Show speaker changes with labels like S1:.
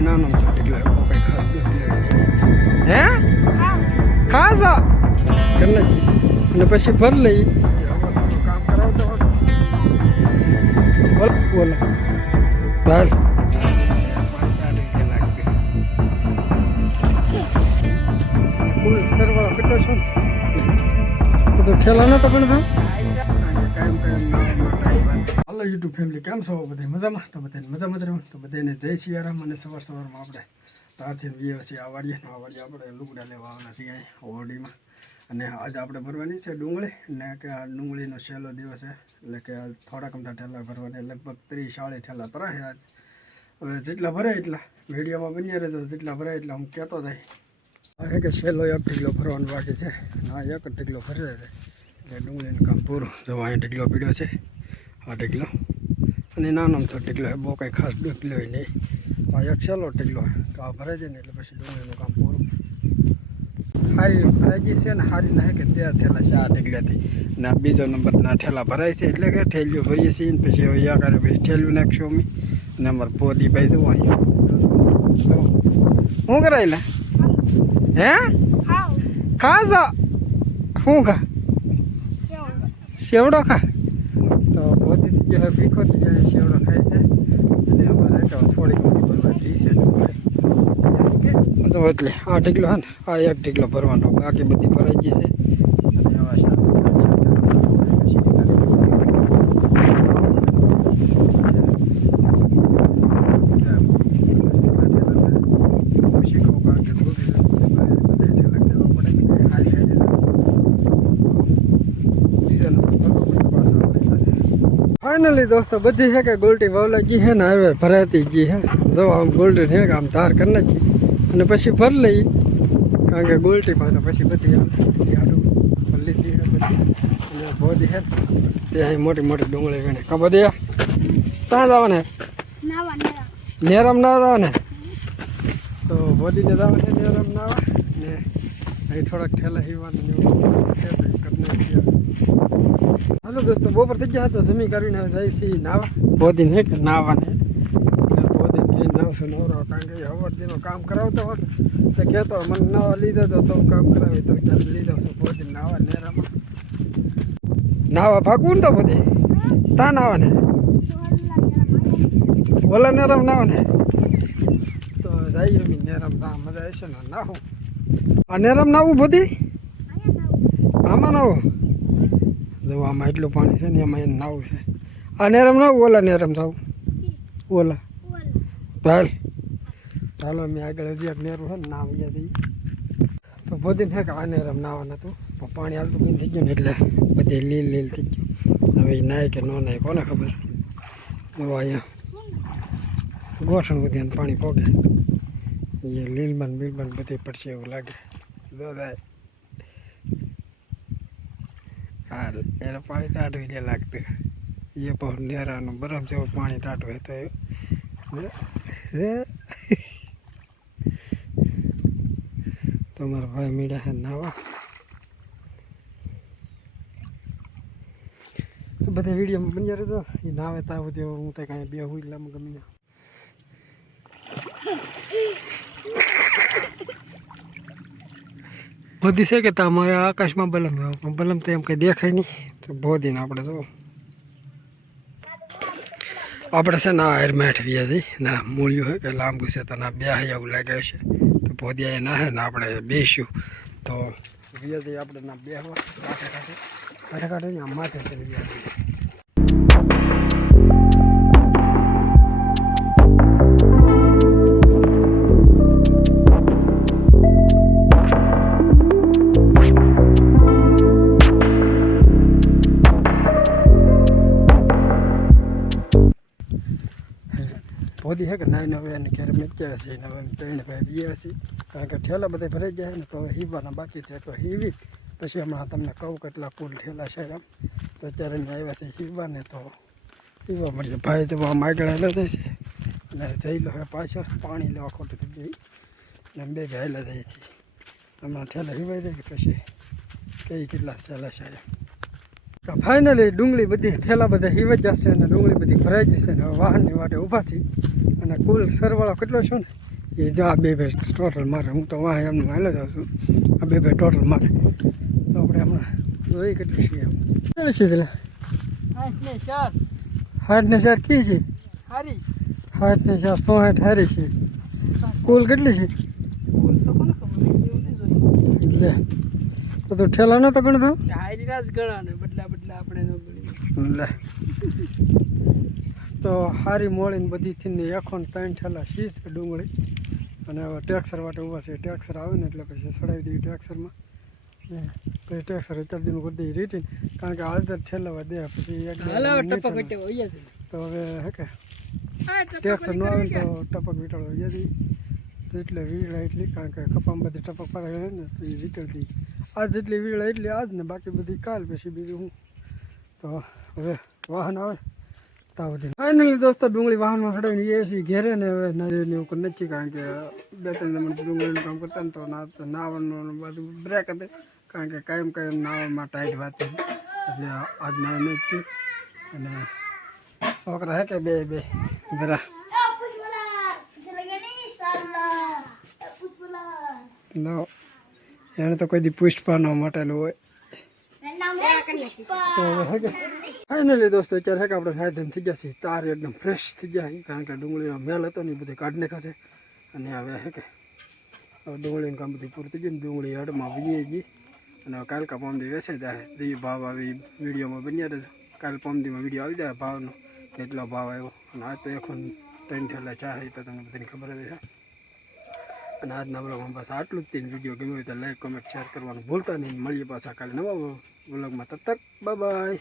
S1: અને નાનો એટલે ખાસ હે? ખાસ કરી અને પછી ભર લઈ. કામ કરાવતો બોલ. બોલો કુલ સરવાળો કેટલો છો? ને તો ઠેલા નતો પણ ભાઈ. હાલો યુટ્યુબ ફેમિલી કેમ છો બધા? મજામાં? તો બધાને મજામાં જ રહો. તો બધાને જય સિયારામ અને સવાર સવારમાં આપણે તારથી વ્યવસી આવાડીએ આવાડીએ આપણે લુગડા લેવા આવવાના છીએ હોડીમાં અને આજે આપણે ભરવાની છે ડુંગળી. ને કે આ ડુંગળીનો છેલ્લો દિવસ છે. એટલે કે થોડાક અમથા ઠેલા ભરવાના, લગભગ ત્રીસ ચાળીસ ઠેલા ભરાય આજ. હવે જેટલા ભરાય એટલા. વિડીયોમાં બન્યા રહેતો જેટલા ભરાય એટલા હું કહેતો થાય એક છેલ્લો એક ઢીકલો ભરવાનો બાકી છે. ના એક ઢીકલો ભરે છે. એટલે ડુંગળીનું કામ પૂરું. જો અહીંયા ઢીકલો પીડ્યો છે. આ ટેકલો. અને નાનો તો ટેકલો છે બહુ કંઈ ખાસ ઢીકલો હોય નહીં. આ એક ઢીકલો છે તો આ ભરાય જાય ને એટલે પછી ડુંગળીનું કામ પૂરું. હારી ભરાઈ છે ને હારી ના કે તૈયાર ઠેલા છે આ ઢીકલાથી ને આ બીજો નંબરના ઠેલા ભરાય છે એટલે કે ઠેલીઓ ભરીએ છીએ ને પછી હવે યા કરે પછી ઠેલું નાખશું અમે. ને અમારે પોદી ભાઈ જવું અહીંયા શું કરાયેલા હે? ખા જા શું ખા? સેવડો ખા? તો થઈ જાય ભીખો થઈ જાય સેવડો ખાઈ જાય અને અમારે તો થોડીક ભરવાની છે તો એટલે આ ટીકલો હે ને, આ એક ટીકલો ભરવાનો, બાકી બધી ભરાઈ ગઈ છે અને આવા શાક પછી કહું કારણ કે દૂધ બધા ઠેલા દેવા પડે ને કંઈ હારી હારી બીજા નંબર ભરવા પડે પાછા આપણે સાથે ફાઇનલી દોસ્તો બધી છે કે ગોલ્ટી વાવલાજી છે ને હવે ભરાતી જી હે જો આમ ગોલ્ડન છે કે આમ ધાર કરી નાખી અને પછી ભર લઈ કારણ કે ગોલ્ટી પાસે પછી બધી આમ આડું ભરલી જી છે બધી અને બોધી છે તે અહીં મોટી મોટી ડુંગળી વીણે કા બધી ત્યાં જવાને નેરમ ના જવાને તો બોધીને જવાને નેરમ ના આવે ને અહીં થોડાક ઠેલા હીવાનું ને એવું છે તો એ કરી નાખીએ હાલો દોસ્તો, બપોર થઈ ગયા તો જમી કરીને હવે જાય છે નાવા. બોધીને હે કે નાવાને? બોધીને જઈને નાવશું નવરો, કારણ કે હવર દીનું કામ કરાવતો હોત, તો કહેતો મને નાવા લીધો તો તો કામ કરાવી તો ક્યારે લીધો તો બોધીને નાવા નેરામાં. નાવા ભાગવું ને તો બોધી? તા નાવા ને ઓલા નેરમ નાવા ને તો જઈએ બી નેરમ, તા મજા આવશે ને, નાહું. આ નેરામ નાવું બોધી? આમાં નાવું? જો આમાં એટલું પાણી છે ને એમાં એને નાવું છે. આ નેરમ ના ઓલા નેરમ થાવ. ઓલા. ચાલ. ચાલો મેં આગળ હજી એક નેરું છે ને નામ યાદ આવી તો બધીને છે કે આ નેરમ નાવાનું હતું? પણ પાણી હાલતું બંધ થઈ ગયું ને એટલે બધી લીલ લીલ થઈ ગયું. હવે નાય કે ન નાય, કોને ખબર? જો અહીંયા ગોઠણ બધી પાણી પોગે. એ લીલબન બીલબન બધી પડશે એવું લાગે. દાદા હાલ એને પાણી ટાટવી એટલે લાગતું. એ બહુ નેરાનું, બરફ જેવું પાણી ટાટવે તો તમારા ભાઈ મીડા છે નાવા. તો બધા વિડીયોમાં બની રહેતો એ નાવે તાવ તેવો હું તો કાંઈ બે હું એટલે ગમી બધી છે કે તામાં આકાશમાં બલમ જાવ પણ બલમ તો એમ કંઈ દેખાય નહીં. તો બોધીને આપણે જો આપણે છે ના આ હેરમેટ વ્યાજી ના, મૂળ્યું હોય કે લાંબુ છે તો ના બે એવું લાગે છે. તો ભોદિયા ના હે ને આપણે બેસ્યું. તો વ્યાજી આપણે ના બે કાંઠે કાંઠે. કાંઠે કાંઠે ને આમ માથે છે. પોદી હે કે નાઈ નવે અને ઘેર મેચ્યા છે ને હવે ત્રણ ભાઈ બીએ છે. કારણ કે ઠેલા બધા ભરાઈ જાય ને તો હવે હીવાના બાકી છે, તો હીવી. પછી હમણાં તમને કહું કેટલા કુલ ઠેલા છે એમ. તો અત્યારે મેં આવ્યા છે હીવાને તો હીવા મળીએ. ભાઈ તો આમ આગળ હેલા જાય છે. અને જઈ લો પાછળ, પાણી લેવા ખોટું થઈ ગઈ. ને બે ભાઈ હેલા જાય છે હમણાં ઠેલા હીવાઈ જાય કે પછી કઈ કેટલા ઠેલા છે એમ. ફાઇનલી ડુંગળી બધી ઠેલા બધા હિવજ જશે અને ડુંગળી બધી ભરાઈ જશે અને વાહનની વાટે ઊભા થઈ અને કુલ સરવાળો કેટલો છો ને? એ જો આ બે ભાઈ ટોટલ મારે હું તો વાહ એમને હાલે જાઉં છું. આ બે ભાઈ ટોટલ મારે. તો આપણે હમણાં જોઈ કેટલી છે એમ. કેટલી છે
S2: એટલે
S1: હાથ ને ચાર. કી છે? હાથ ને ચાર સો હાથ હારી છે. કુલ કેટલી છે?
S2: તો
S1: લે. તો તો ઠેલા નતો ગણતો
S2: હારી રાજ ગણા ને બદલા બદલા આપણે ન ગણી
S1: લે તો હારી મોળીને બધી થઈને એખોને ત્રણ ઠેલા શીશ ડુંગળી. અને હવે ટેક્સર માટે ઊભા છે. ટેક્સર આવે ને એટલે પછી ચડાવી દઈએ ટેક્સરમાં. પછી ટેક્સર અત્યાર દીનું કરી દઈએ રીટીન કારણ કે આજ ઠેલાવા દે પછી તો હવે હે કે? ટેક્સર ન આવે તો ટપક વીટાળો જતી જેટલે વીળા એટલી કારણ કે કપામાં બધી ટપક પડે ને તો એ વીટળતી આજ જેટલી વીળા એટલી આજ ને બાકી બધી કાલ પછી બીજું હું. તો હવે વાહન આવે. તા બધી ફાઇનલી દોસ્તો ડુંગળી વાહનમાં ચડાવીને એ સી ઘેરે ને હવે નારિયેળની એવું નથી કારણ કે બે ત્રણ જમણ ડુંગળીનું કામ કરતા ને તો ના નાવાનું બધું બ્રેક હતી. કારણ કે કાયમ કાયમ નાવામાં ટાઈટ વાત એટલે આજ નાવ નથી અને છોકરા હે કે બે બે? જરા. એને તો કોઈ દી પુષ્પા ન મટેલું હોય. તો ફાઇનલી દોસ્તો, અત્યારે કે આપણે સાયદ થઈ જશે તાર એકદમ ફ્રેશ થઈ જાય કારણ કે ડુંગળીનો મેલ હતો ને એ બધું કાઢી નાખ્યો છે. અને હવે હે કે, હવે ડુંગળીનું કામ બધું પૂરું થઈ ગયું ને ડુંગળી હડમાં વીએ ગઈ અને કાલ કા પમદી વેચે જાય જે ભાવ આવી વિડીયોમાં બન્યા રહેશે કાલ પમદીમાં વીડિયો આવી જાય ભાવનો, કેટલો ભાવ આવ્યો. અને આજ તો એખો ત્રણ ઠેલા ચા એ તો તમને બધાની ખબર જ અને આજના બ્લોગમાં બસ આટલું જ તે વીડિયો ગમ્યો હોય તો લાઈક, કમેન્ટ, શેર કરવાનું ભૂલતા નહીં. મળીએ પાછા કાલે નવા બ્લોગમાં તક બાય બાય